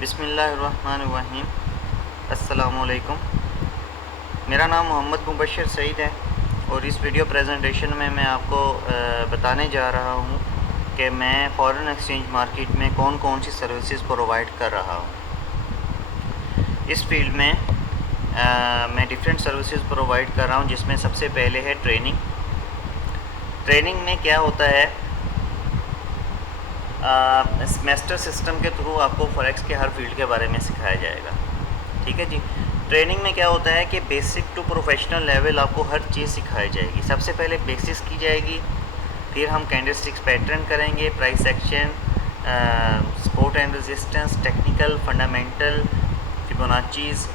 बिस्मिल्लाहिर्रहमानिर्रहीम। अस्सलामुअलैकुम। मेरा नाम मोहम्मद मुबशर सईद है और इस वीडियो प्रेजेंटेशन में मैं आपको बताने जा रहा हूँ कि मैं फ़ॉरेन एक्सचेंज मार्केट में कौन कौन सी सर्विसेज प्रोवाइड कर रहा हूँ। इस फील्ड में मैं डिफरेंट सर्विसेज प्रोवाइड कर रहा हूँ, जिसमें सबसे पहले है ट्रेनिंग। ट्रेनिंग में क्या होता है, सेमेस्टर सिस्टम के थ्रू आपको फॉरेक्स के हर फील्ड के बारे में सिखाया जाएगा। ठीक है जी। ट्रेनिंग में क्या होता है कि बेसिक टू प्रोफेशनल लेवल आपको हर चीज़ सिखाई जाएगी। सबसे पहले बेसिक्स की जाएगी, फिर हम कैंडलस्टिक्स पैटर्न करेंगे, price action, support and resistance, technical, fundamental, Fibonaccis,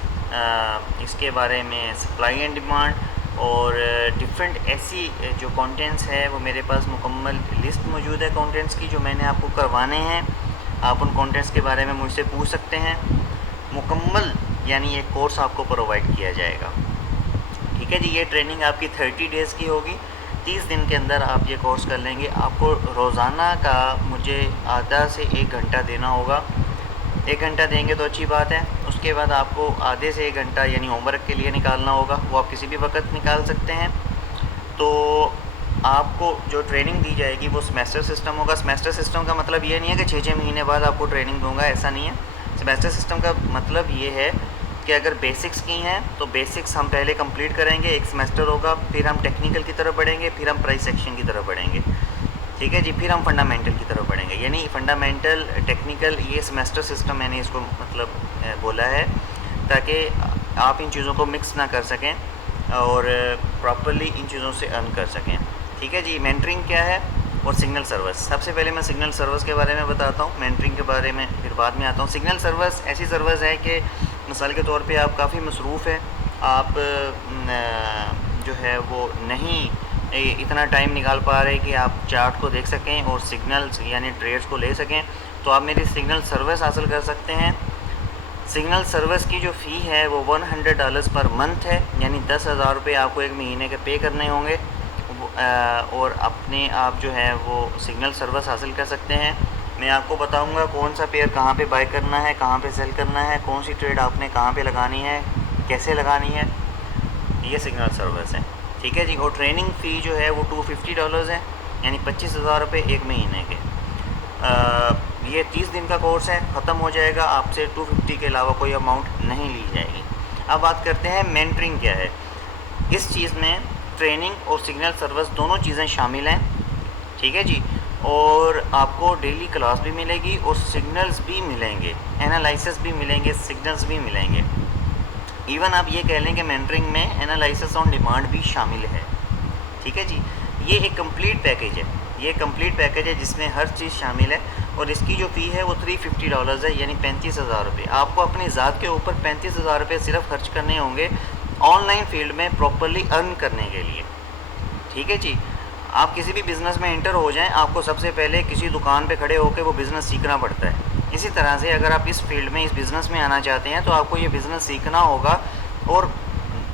इसके बारे में सप्लाई एंड डिमांड और डिफरेंट ऐसी जो कंटेंट्स है वो मेरे पास मुकम्मल लिस्ट मौजूद है कंटेंट्स की, जो मैंने आपको करवाने हैं। आप उन कंटेंट्स के बारे में मुझसे पूछ सकते हैं। मुकम्मल यानी एक कोर्स आपको प्रोवाइड किया जाएगा। ठीक है जी। ये ट्रेनिंग आपकी 30 डेज़ की होगी। 30 दिन के अंदर आप ये कोर्स कर लेंगे। आपको रोज़ाना का मुझे आधा से 1 घंटा देना होगा। 1 घंटा देंगे तो अच्छी बात है। उसके बाद आपको आधे से 1 घंटा यानी होमवर्क के लिए निकालना होगा। वो आप किसी भी वक्त निकाल सकते हैं। तो आपको जो ट्रेनिंग दी जाएगी वो सेमेस्टर सिस्टम होगा। सेमेस्टर सिस्टम का मतलब ये नहीं है कि 6-6 महीने बाद आपको ट्रेनिंग दूंगा, ऐसा नहीं है। सेमेस्टर सिस्टम का मतलब ये है कि अगर बेसिक्स की हैं तो बेसिक्स हम पहले कंप्लीट करेंगे, एक सेमेस्टर होगा, फिर हम टेक्निकल की तरफ बढ़ेंगे, फिर हम प्राइस एक्शन की तरफ बढ़ेंगे। ठीक है जी। फिर हम फंडामेंटल की तरफ बढ़ेंगे, यानी फंडामेंटल, टेक्निकल, ये सेमेस्टर सिस्टम मैंने इसको मतलब बोला है ताकि आप इन चीज़ों को मिक्स ना कर सकें और प्रॉपर्ली इन चीज़ों से अर्न कर सकें। ठीक है जी। मेंटरिंग क्या है और सिग्नल सर्विस। सबसे पहले मैं सिग्नल सर्विस के बारे में बताता हूँ, मेंटरिंग के बारे में फिर बाद में आता हूँ। सिग्नल सर्विस ऐसी सर्विस है कि मिसाल के तौर पे आप काफ़ी मसरूफ़ है, आप जो है वो नहीं इतना टाइम निकाल पा रहे कि आप चार्ट को देख सकें और सिग्नल्स यानी ट्रेड्स को ले सकें, तो आप मेरी सिग्नल सर्विस हासिल कर सकते हैं। सिग्नल सर्विस की जो फ़ी है वो $100 पर मंथ है, यानी 10,000 रुपये आपको एक महीने के पे करने होंगे और अपने आप जो है वो सिग्नल सर्विस हासिल कर सकते हैं। मैं आपको बताऊंगा कौन सा पेयर कहाँ पे बाय करना है, कहाँ पे सेल करना है, कौन सी ट्रेड आपने कहाँ पे लगानी है, कैसे लगानी है। ये सिग्नल सर्विस है। ठीक है जी। और ट्रेनिंग फ़ी जो है वो $250 है, यानी 25,000 रुपये एक महीने के। ये 30 दिन का कोर्स है, ख़त्म हो जाएगा, आपसे 250 के अलावा कोई अमाउंट नहीं ली जाएगी। अब बात करते हैं मेंटरिंग क्या है। इस चीज़ में ट्रेनिंग और सिग्नल सर्विस दोनों चीज़ें शामिल हैं। ठीक है जी। और आपको डेली क्लास भी मिलेगी और सिग्नल्स भी मिलेंगे, एनालिसिस भी मिलेंगे, सिग्नल्स भी मिलेंगे। इवन आप ये कह लें कि मेंटरिंग में एनालिसिस ऑन डिमांड भी शामिल है। ठीक है जी। ये एक कंप्लीट पैकेज है, ये कंप्लीट पैकेज है जिसमें हर चीज़ शामिल है और इसकी जो फ़ी है वो $350 है, यानी 35,000 रुपये। आपको अपनी ज़ात के ऊपर 35,000 रुपये सिर्फ खर्च करने होंगे ऑनलाइन फील्ड में प्रॉपरली अर्न करने के लिए। ठीक है जी। आप किसी भी बिज़नेस में एंटर हो जाएं, आपको सबसे पहले किसी दुकान पे खड़े होकर वो बिज़नेस सीखना पड़ता है। इसी तरह से अगर आप इस फील्ड में, इस बिज़नेस में आना चाहते हैं तो आपको ये बिज़नेस सीखना होगा और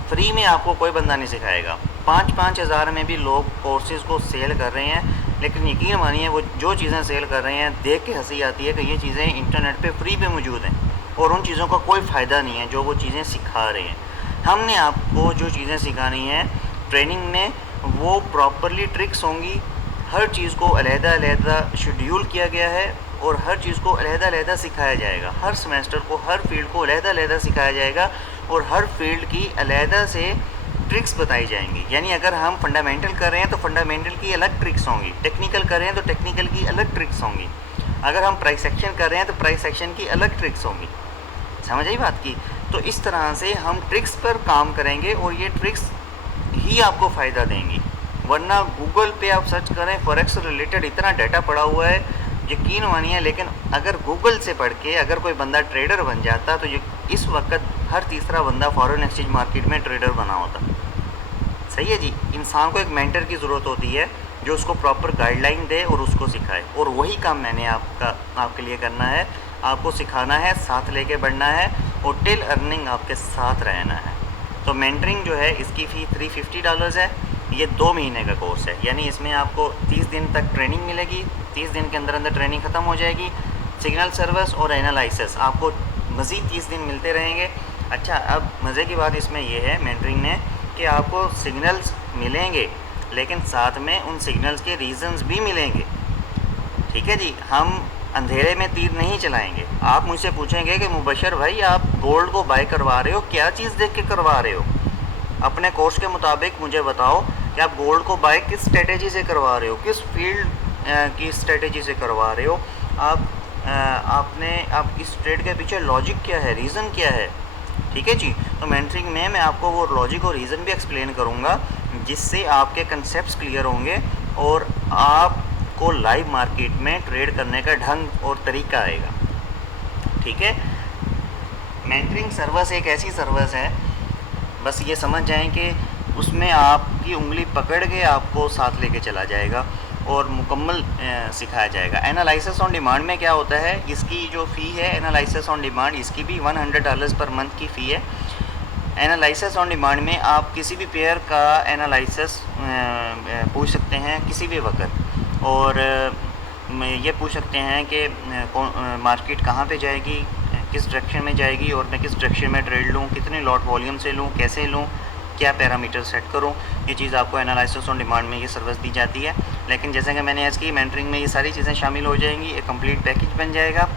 फ्री में आपको कोई बंदा नहीं सिखाएगा। 5-5 हज़ार में भी लोग कोर्सेज़ को सेल कर रहे हैं, लेकिन यकीन मानिए वो जो चीज़ें सेल कर रहे हैं देख के हंसी आती है कि ये चीज़ें इंटरनेट पे फ्री पे मौजूद हैं और उन चीज़ों का कोई फ़ायदा नहीं है जो वो चीज़ें सिखा रहे हैं। हमने आपको जो चीज़ें सिखानी है ट्रेनिंग में वो प्रॉपरली ट्रिक्स होंगी। हर चीज़ को अलहदा-अलहदा शेड्यूल किया गया है और हर चीज़ को अलहदा-अलहदा सिखाया जाएगा। हर सेमेस्टर को हर फील्ड को अलहदा-अलहदा सिखाया जाएगा और हर फील्ड की अलहदा से ट्रिक्स बताई जाएंगी। यानी अगर हम फंडामेंटल कर रहे हैं तो फंडामेंटल की अलग ट्रिक्स होंगी, टेक्निकल कर रहे हैं तो टेक्निकल की अलग ट्रिक्स होंगी, अगर हम प्राइस एक्शन कर रहे हैं तो प्राइस एक्शन की अलग ट्रिक्स होंगी। समझ आई बात की। तो इस तरह से हम ट्रिक्स पर काम करेंगे और ये ट्रिक्स ही आपको फ़ायदा देंगी। वरना गूगल पे आप सर्च करें फॉरेक्स से रिलेटेड इतना डाटा पड़ा हुआ है, यकीन मानिए। लेकिन अगर गूगल से पढ़ के अगर कोई बंदा ट्रेडर बन जाता तो इस वक्त हर तीसरा बंदा फॉरेन एक्सचेंज मार्केट में ट्रेडर बना होता। सही है जी। इंसान को एक मेंटर की ज़रूरत होती है जो उसको प्रॉपर गाइडलाइन दे और उसको सिखाए, और वही काम मैंने आपके लिए करना है। आपको सिखाना है, साथ लेके बढ़ना है और टिल अर्निंग आपके साथ रहना है। तो मेंटरिंग जो है इसकी फ़ी $350 है। ये 2 महीने का कोर्स है, यानी इसमें आपको 30 दिन तक ट्रेनिंग मिलेगी। 30 दिन के अंदर अंदर ट्रेनिंग ख़त्म हो जाएगी। सिग्नल सर्विस और एनालिसिस आपको मज़ीद 30 दिन मिलते रहेंगे। अच्छा, अब मज़े की बात इसमें यह है मेंटरिंग में कि आपको सिग्नल्स मिलेंगे, लेकिन साथ में उन सिग्नल्स के रीज़न्स भी मिलेंगे। ठीक है जी, हम अंधेरे में तीर नहीं चलाएंगे। आप मुझसे पूछेंगे कि मुबशर भाई आप गोल्ड को बाय करवा रहे हो, क्या चीज़ देख के करवा रहे हो? अपने कोर्स के मुताबिक मुझे बताओ कि आप गोल्ड को बाय किस स्ट्रेटेजी से करवा रहे हो, किस फील्ड की स्ट्रेटेजी से करवा रहे हो? आप इस ट्रेड के पीछे लॉजिक क्या है, रीज़न क्या है? ठीक है जी। तो मेंटरिंग में मैं आपको वो लॉजिक और रीज़न भी एक्सप्लेन करूँगा, जिससे आपके कंसेप्ट्स क्लियर होंगे और आपको लाइव मार्केट में ट्रेड करने का ढंग और तरीका आएगा। ठीक है। मेंटरिंग सर्विस एक ऐसी सर्विस है, बस ये समझ जाएं कि उसमें आपकी उंगली पकड़ के आपको साथ लेके चला जाएगा और मुकम्मल सिखाया जाएगा। एनालिसिस ऑन डिमांड में क्या होता है, इसकी जो फ़ी है एनालिसिस ऑन डिमांड, इसकी भी $100 पर मंथ की फ़ी है। एनालिसिस ऑन डिमांड में आप किसी भी पेयर का एनालिसिस पूछ सकते हैं किसी भी वक्त, और ये पूछ सकते हैं कि मार्केट कहाँ पे जाएगी, किस डायरेक्शन में जाएगी और मैं किस डायरेक्शन में ट्रेड लूँ, कितने लॉट वॉल्यूम से लूँ, कैसे लूँ, क्या पैरामीटर सेट करूँ। ये चीज़ आपको एनालिसिस ऑन डिमांड में ये सर्विस दी जाती है। लेकिन जैसे कि मैंने आज की मेंटरिंग में ये सारी चीज़ें शामिल हो जाएंगी, एक कंप्लीट पैकेज बन जाएगा,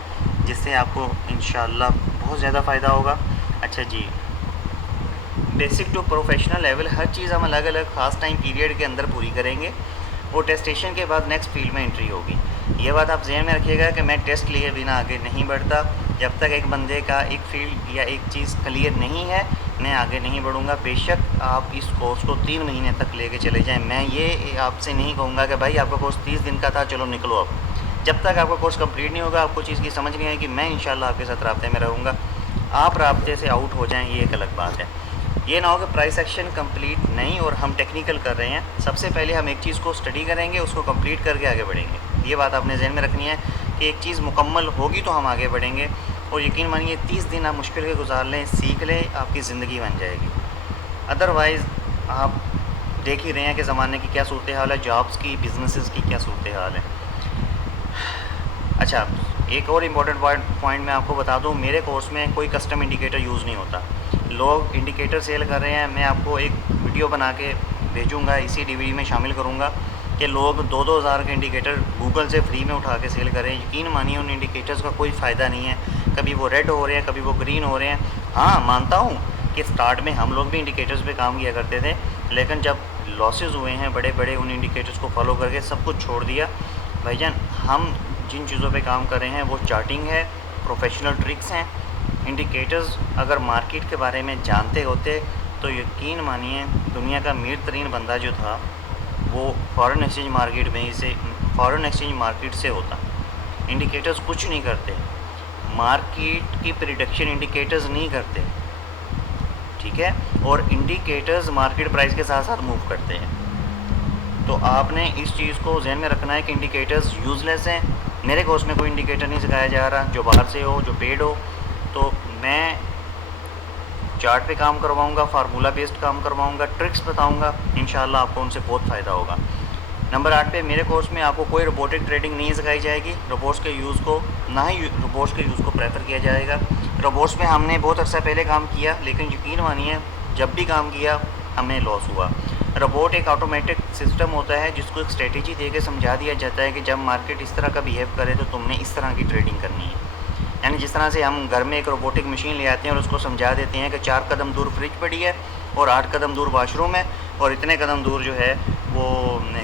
जिससे आपको इंशाल्लाह बहुत ज़्यादा फ़ायदा होगा। अच्छा जी, बेसिक टू प्रोफेशनल लेवल हर चीज़ हम अलग अलग ख़ास टाइम पीरियड के अंदर पूरी करेंगे, और टेस्टेशन के बाद नेक्स्ट फील्ड में एंट्री होगी। ये बात आप जहन में रखिएगा कि मैं टेस्ट लिए बिना आगे नहीं बढ़ता। जब तक एक बंदे का एक फील्ड या एक चीज़ क्लियर नहीं है, मैं आगे नहीं बढ़ूँगा। बेशक आप इस कोर्स को 3 महीने तक लेके चले जाएं, मैं ये आपसे नहीं कहूँगा कि भाई आपका कोर्स 30 दिन का था, चलो निकलो अब। जब तक आपका कोर्स कंप्लीट नहीं होगा, आपको चीज़ की समझ नहीं आएगी, मैं इंशाल्लाह आपके साथ राब्ते में रहूँगा। आप राब्ते से आउट हो जाएँ, ये एक अलग बात है। ये ना हो कि प्राइस एक्शन कंप्लीट नहीं और हम टेक्निकल कर रहे हैं। सबसे पहले हम एक चीज़ को स्टडी करेंगे, उसको कंप्लीट करके आगे बढ़ेंगे। ये बात आपने जहन में रखनी है कि एक चीज़ मुकम्मल होगी तो हम आगे बढ़ेंगे। और यकीन मानिए 30 दिन आप मुश्किल के गुजार लें, सीख लें, आपकी ज़िंदगी बन जाएगी। अदरवाइज़ आप देख ही रहे हैं कि ज़माने की क्या सूरत हाल है, जॉब्स की, बिजनेसेस की क्या सूरत हाल है। अच्छा, एक और इम्पॉर्टेंट पॉइंट मैं आपको बता दूं, मेरे कोर्स में कोई कस्टम इंडिकेटर यूज़ नहीं होता। लोग इंडिकेटर सेल कर रहे हैं, मैं आपको एक वीडियो बना के भेजूँगा, इसी डीवीडी में शामिल करूँगा कि लोग 2-2 हज़ार के इंडिकेटर गूगल से फ्री में उठा के सेल करें। यकीन मानिए उन इंडिकेटर्स का कोई फ़ायदा नहीं है। कभी वो रेड हो रहे हैं, कभी वो ग्रीन हो रहे हैं। हाँ, मानता हूँ कि स्टार्ट में हम लोग भी इंडिकेटर्स पे काम किया करते थे, लेकिन जब लॉसेस हुए हैं बड़े बड़े, उन इंडिकेटर्स को फॉलो करके सब कुछ छोड़ दिया। भाईजान, हम जिन चीज़ों पे काम कर रहे हैं वो चार्टिंग है, प्रोफेशनल ट्रिक्स हैं। इंडिकेटर्स अगर मार्केट के बारे में जानते होते तो यकीन मानिए दुनिया का अमीर तरीन बंदा जो था वो फॉरेन एक्सचेंज मार्केट से होता। इंडिकेटर्स कुछ नहीं करते, मार्केट की प्रिडिक्शन इंडिकेटर्स नहीं करते, ठीक है, और इंडिकेटर्स मार्केट प्राइस के साथ साथ मूव करते हैं। तो आपने इस चीज़ को ध्यान में रखना है कि इंडिकेटर्स यूज़लेस हैं। मेरे कोर्स में कोई इंडिकेटर नहीं सिखाया जा रहा, जो बाहर से हो, जो पेड हो। तो मैं चार्ट पे काम करवाऊंगा, फार्मूला बेस्ड काम करवाऊंगा, ट्रिक्स बताऊंगा, इंशाल्लाह आपको उनसे बहुत फ़ायदा होगा। नंबर 8 पे मेरे कोर्स में आपको कोई रोबोटिक ट्रेडिंग नहीं सिखाई जाएगी। रोबोट्स के यूज़ को ना ही रोबोट्स के यूज़ को प्रेफर किया जाएगा। रोबोट्स में हमने बहुत अर्सा पहले काम किया, लेकिन यकीन मानिए जब भी काम किया हमें लॉस हुआ। रोबोट एक ऑटोमेटिक सिस्टम होता है जिसको एक स्ट्रेटेजी दे के समझा दिया जाता है कि जब मार्केट इस तरह का बिहेव करे तो तुमने इस तरह की ट्रेडिंग करनी है। यानी जिस तरह से हम घर में एक रोबोटिक मशीन ले आते हैं और उसको समझा देते हैं कि 4 कदम दूर फ्रिज पड़ी है और 8 कदम दूर वाशरूम है और इतने कदम दूर जो है वो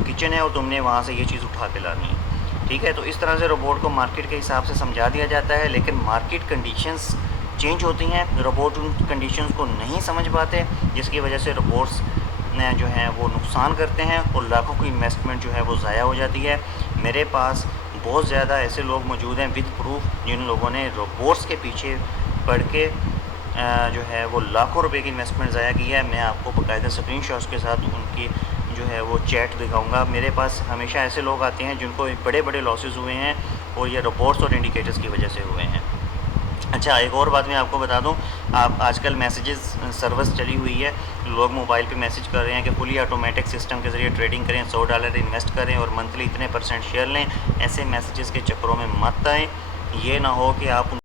किचन है और तुमने वहाँ से ये चीज़ उठा के लानी है, ठीक है। तो इस तरह से रोबोट को मार्केट के हिसाब से समझा दिया जाता है, लेकिन मार्केट कंडीशंस चेंज होती हैं, रोबोट उन कंडीशंस को नहीं समझ पाते, जिसकी वजह से रोबोट्स जो हैं वो नुकसान करते हैं और लाखों की इन्वेस्टमेंट जो है वो ज़ाया हो जाती है। मेरे पास बहुत ज़्यादा ऐसे लोग मौजूद हैं विद प्रूफ, जिन लोगों ने रोबोट्स के पीछे पड़ के जो है वो लाखों रुपए की इन्वेस्टमेंट ज़ाया की है। मैं आपको बाकायदा स्क्रीनशॉट्स के साथ उनकी जो है वो चैट दिखाऊंगा। मेरे पास हमेशा ऐसे लोग आते हैं जिनको बड़े बड़े लॉसेस हुए हैं और ये रोबोट्स और इंडिकेटर्स की वजह से हुए हैं। अच्छा, एक और बात मैं आपको बता दूं, आप आजकल मैसेजेस सर्विस चली हुई है, लोग मोबाइल पे मैसेज कर रहे हैं कि फुली ऑटोमेटिक सिस्टम के ज़रिए ट्रेडिंग करें, $100 इन्वेस्ट करें और मंथली इतने % शेयर लें। ऐसे मैसेजेस के चक्करों में मत आएँ। ये ना हो कि आप